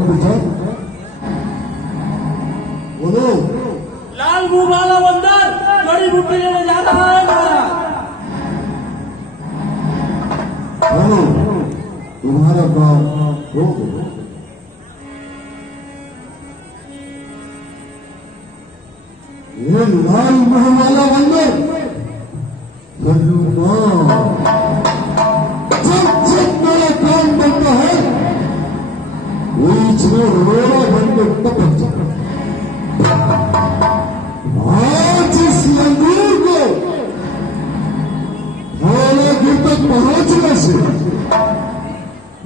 पूछा, बोलो। लाल मुंह वाला बंदर जड़ी बूटी लेने जा रहा है महाराज। बोलो, तुम्हारा काम हो गया। ये लाल मुंह वाला बंदर जब मेरा काम बनता है बीच में रोड़ा बनकर टपक जाता है। आज इस लंगूर को थोड़ा दूर तक पहुंचने से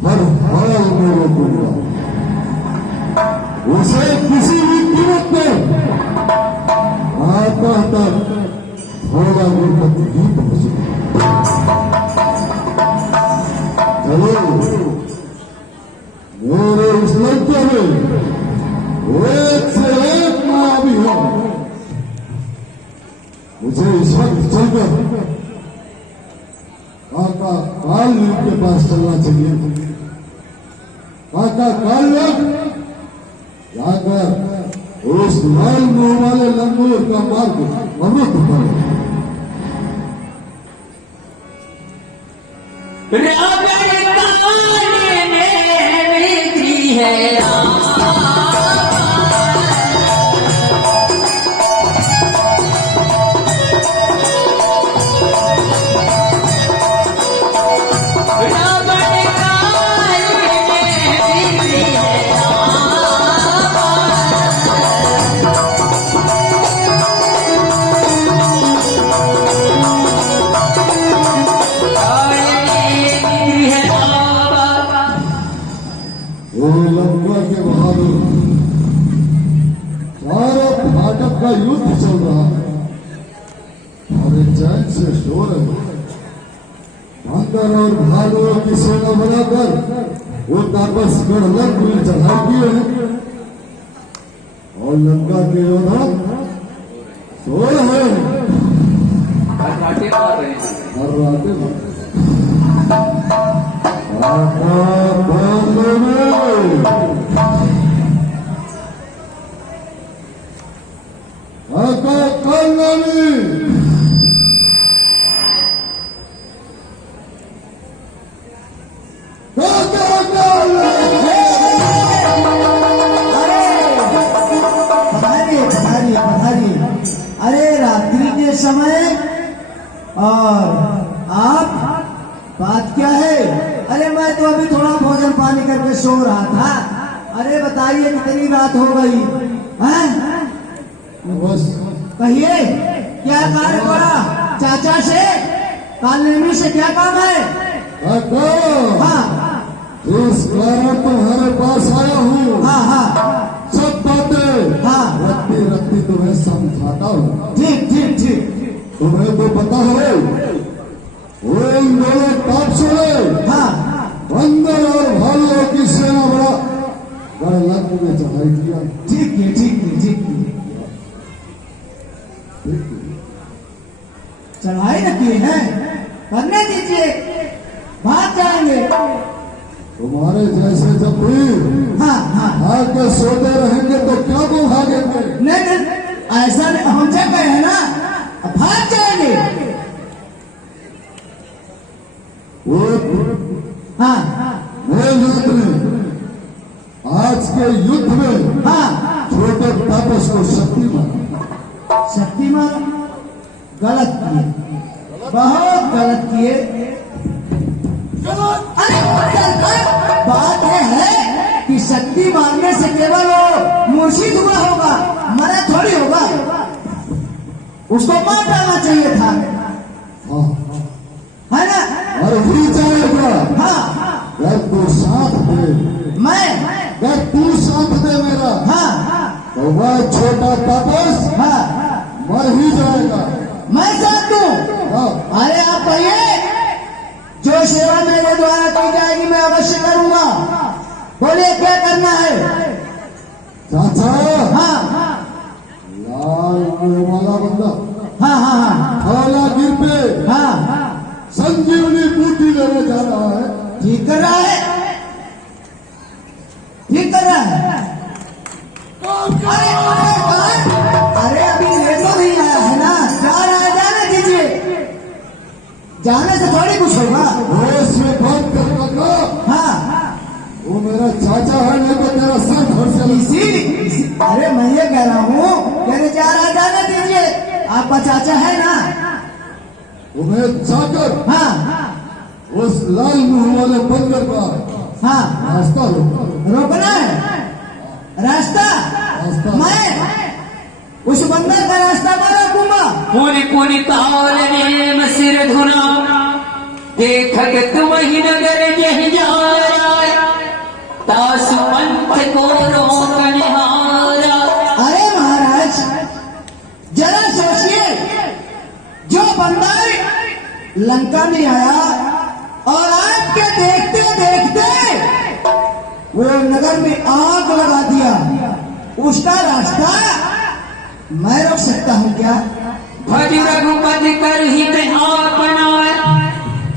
हर हाल में रोकूंगा। उसे किसी भी कीमत पर आता तक थोड़ा दूर तक ही पहुंचेगा। चलो, मेरे इस लड़के में एक से एक माँ भी हो। मुझे इस वक्त चलकर काका कालनेक के पास चलना चाहिए। काका कालनेक जाकर उस लाल मुंह वाले लंगूर का मार्ग अवरुद्ध करो। लंका के बहादुर चारों फाटक का युद्ध चल रहा है और चैन से शोर है। बंदर और भालुओं की सेना बनाकर वो तापस गढ़ में चढ़ाई किए हैं और लंका के योद्धा सो रहे हैं। अरे रात्रि के समय और आप बात क्या है? अरे मैं तो अभी थोड़ा भोजन पानी करके सो रहा था। अरे बताइए कितनी रात हो गई हैं? कहिए क्या कार्य पड़ा? चाचा से कालनेमी से क्या काम है? हाँ, इस कारण तुम्हारे पास आया हूँ। हाँ हाँ, सब बातें हाँ, रत्ती रत्ती तुम्हें समझाता हूँ। ठीक ठीक ठीक। तुम्हें तो पता है वो इन दोनों तापसों ने हाँ, बंदर और भालुओं की सेना बड़ा गढ़ में चढ़ाई किया। ठीक है ठीक है ठीक है। चढ़ाई न किए हैं, करने दीजिए, भाग जाएंगे। तुम्हारे जैसे जब भी हाँ हाँ, आके सोते रहेंगे तो क्या तुम भागेंगे? नहीं नहीं, ऐसा नहीं, हम जब गए हैं ना, भाग जाएंगे। हाँ, आज के युद्ध में हाँ, छोटे तापस को शक्तिमान गलत किए, बहुत गलत किए। अरे बात है कि शक्ति मारने से केवल वो मूर्छित हुआ होगा, मरा थोड़ी होगा। उसको मार डालना चाहिए था, है ना? और भी जाएगा। हाँ, अगर तू साथ दे, अगर तू साथ दे मेरा, हाँ, तो वह छोटा तापस हाँ, मर ही जाएगा। मैं साथ दूं। अरे आप कहिए, जो सेवा मेरे द्वारा की जाएगी मैं अवश्य करूंगा। बोलिए क्या करना है? चाचा, हाँ, लाल वाला बंदा हाँ हाँ हाँ, हवाला गिर पे हाँ, संजीवनी बूटी लेने जा रहा है। ठीक कर रहा है, ठीक कर रहा है। कुछ होगा। होश में बात कर काका, हाँ वो मेरा चाचा है, नहीं तो तेरा सर घर से अरे मैं ये कह रहा हूँ मेरे 4 जाने दीजिए, आपका चाचा है ना। उन्हें जाकर हाँ उस लाल मुंह वाले बंदर का हाँ रास्ता रोकना है। रास्ता मैं उस बंदर का रास्ता पर रोकूंगा। पुनि पुनि ताल नेम सिर धुना, देखत तुम ही नगर यही जा तासु पंथ को रोकन हारा। अरे महाराज जरा सोचिए, जो बंदर लंका में आया और आपके देखते देखते वो नगर में आग लगा दिया, उसका रास्ता मैं रोक सकता हूँ क्या? भज रघुपति कर हित अपना,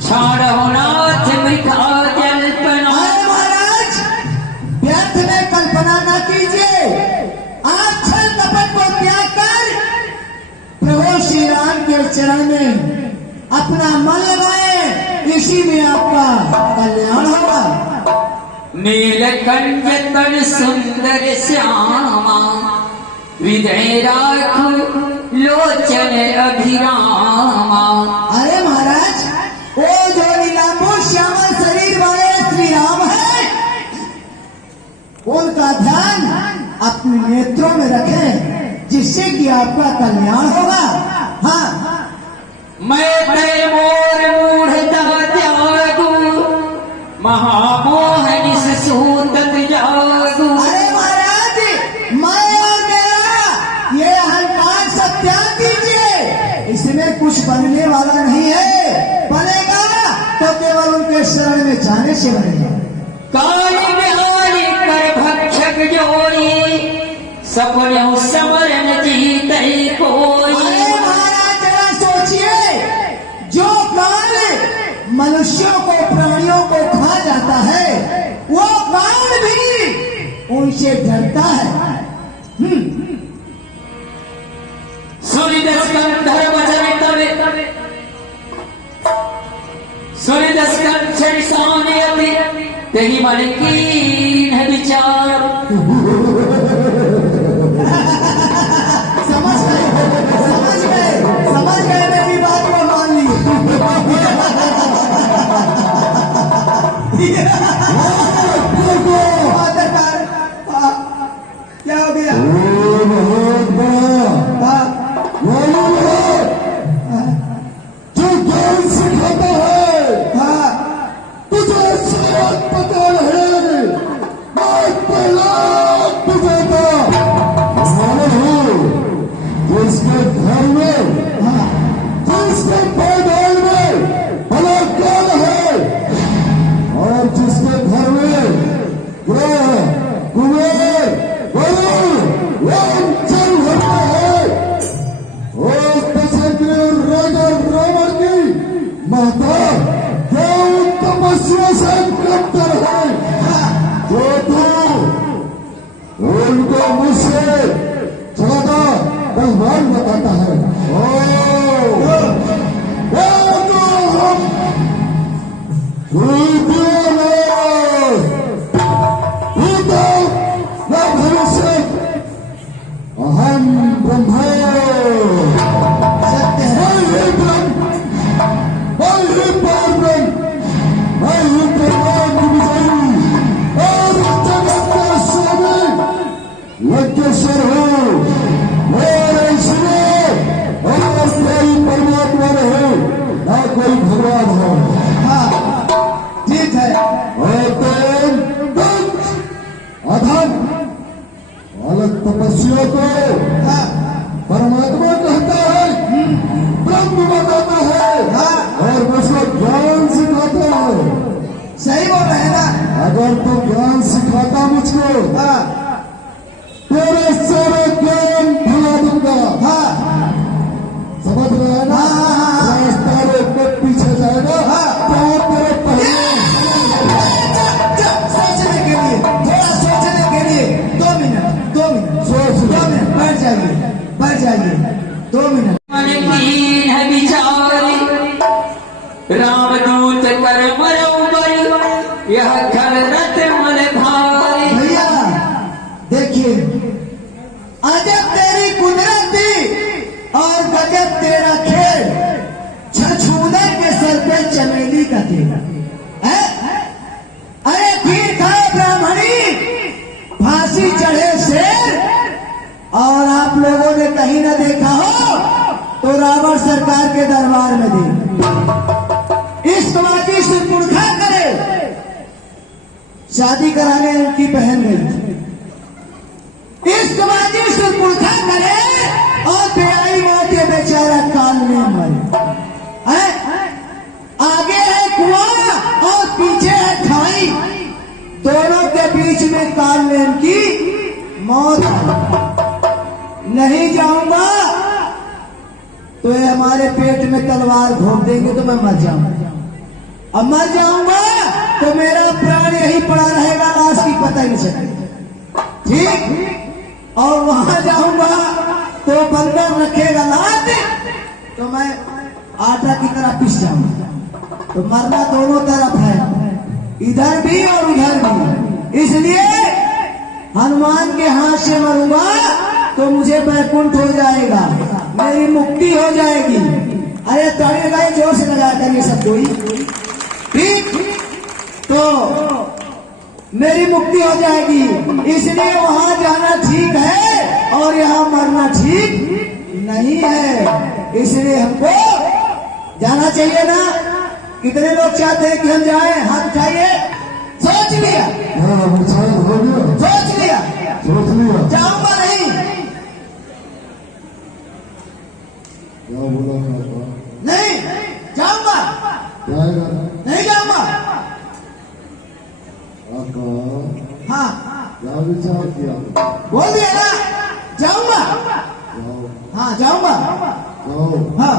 छाड़ो नाथ मिठा जल्पना। अरे महाराज व्यर्थ में कल्पना न कीजिए, आप छल कपट को त्याग कर प्रभु श्री राम के चरण में अपना मन लगाए, इसी में आपका कल्याण होगा। नीलकंठ तन सुंदर श्यामा, हृदय राखो लोचन अभिरामा। अरे महाराज वो जो नीलांबु श्यामा शरीर वाले श्री राम है, उनका ध्यान अपने नेत्रों में रखें, जिससे कि आपका कल्याण होगा। हाँ मैं तय मोर मूढ़ता त्यागू, महामोह निस सूतत जागू। अरे महाराज मैं और मेरा ये अहंकार सब त्याग दीजिए, इसमें कुछ बनने वाला नहीं है, बनेगा तो केवल उनके शरण में जाने से बनेगा। काली बिहारी कर भक्षक जोड़ी, सपने समरण जीत कोई। अरे महाराज जरा सोचिए, जो काल मनुष्यों को प्राणियों को खा जाता है, वो काल भी उनसे डरता है। सूर्यदस कंधर वचन तवे, सूर्यदस कंधर सामने अति, तेरी मन की है विचार। समझ गए मेरी बात को मान ली। क्या हो गया? बहुत बड़ा जो ज्ञान सिखाता है, तुझे शायद पता नहीं, मैं पहला बुझाता मालूम हूँ, जिसके घर में जिसके पैदाल में बलात्कार है, और जिसके घर में ग्रह कुबेर वरुण राम चल रहा है, वो तसंग्रह राजा रावण की माता देव तपस्या से कमतर है, जो तू उनको मुझसे ज्यादा बलवान बताता है। अहम ब्रह्म सत्य है। मैं ही ब्रह्म, मैं ही पारब्रह्म, मैं ही ब्रह्मांड विजयी और जगत का स्वामी लंकेश्वर हूँ। मेरे इसलिए और कोई परमात्मा नहीं, ना कोई भगवान हो। हाँ ठीक है। और तुम अधम अलग तपस्या को परमात्मा कहता है, ब्रह्म बताता है, और मुझको ज्ञान सिखाता है। सही बोल रहे हैं ना? अगर तू ज्ञान सिखाता मुझको, तेरे सारे ज्ञान भुला दूंगा। समझ रहे हैं ना? रास्ता रोक के पीछे जाएगा, तो तेरे पहले सोचने के लिए, थोड़ा सोचने के लिए 2 मिनट सोच लो। 2 मिनट बैठ जाइए 2 मिनट। मन की है विचारी, राम दूत हैं? अरे खीर खाए ब्राह्मणी, फांसी चढ़े शेर। और आप लोगों ने कहीं ना देखा हो तो रावण सरकार के दरबार में दे इश्कबाजी सुरपुरखा करे, शादी कराने उनकी बहन गई, इश्कबाजी सुरपुरखा करे और बेआई मौत के बेचारा काल में मरे। आगे है कुआं और पीछे है खाई, दोनों के बीच में काल में की मौत आई। नहीं जाऊंगा तो ये हमारे पेट में तलवार घोंप देंगे तो मैं मर जाऊंगा, अब मर जाऊंगा तो मेरा प्राण यही पड़ा रहेगा, लाश की पता ही नहीं चलेगा, ठीक। और वहां जाऊंगा तो बंदर रखेगा लात, तो मैं आटा की तरह पिस जाऊंगा। तो मरना दोनों तरफ है, इधर भी और उधर भी, इसलिए हनुमान के हाथ से मरूंगा तो मुझे वैकुंठ हो जाएगा, मेरी मुक्ति हो जाएगी। अरे ताड़ी लगाए जोर से लगा कर ये सब कोई, ठीक। तो मेरी मुक्ति हो जाएगी, इसलिए वहां जाना ठीक है और यहाँ मरना ठीक नहीं है, इसलिए हमको जाना चाहिए ना। कितने लोग चाहते हैं कि हम जाएं? हाथ उठाइए। सोच लिया, हाँ मुझे हो गया, सोच लिया, सोच लिया। जाऊंगा नहीं, क्या बोला मैं? नहीं जाऊंगा, जाएगा नहीं जाऊंगा। आका, हाँ क्या विचार किया? बोल दिया ना, जाऊंगा। जाओ हाँ जाऊंगा। जाओ। हाँ